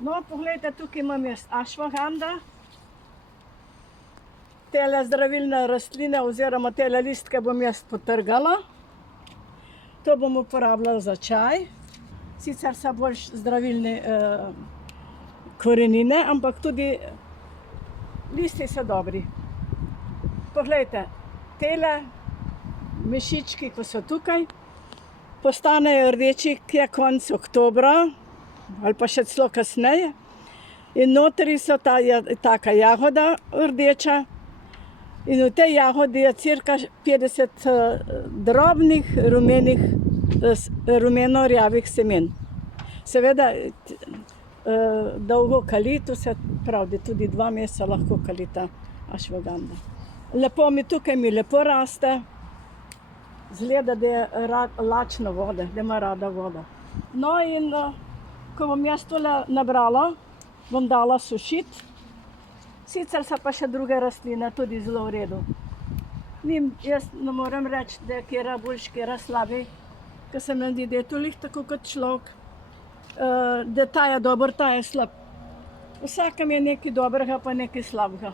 No, poglejte, tukaj imam jaz ašvaganda. Tele zdravilne rastline oziroma tele listke bom jaz potrgala. To bom uporabljala za čaj. Sicer so bolj zdravilne korenine, ampak tudi listi so dobri. Poglejte, tele mešički, ko so tukaj, postanejo rdeči kje konec oktobra ali pa še celo kasneje. In notri so taka jagoda rdeča. In v tej jagodi je cirka 50 drobnih rumeno-rjavih semen. Seveda dolgo kali, to se pravi, da tudi 2 meseca lahko kali ta ašvaganda. Lepo mi tukaj lepo raste. Izgleda, da je lačna voda, da ima rada voda. No, in ko bom jaz tole nabrala, bom dala sušiti. Sicer so pa še druge rastline tudi zelo v redu. Jaz ne morem reči, da je katera boljša, katera slabša, ker se mi zdi, da je to glih tako kot človek, da ta je dober, ta je slab. V vsakem je nekaj dobrega pa nekaj slabega.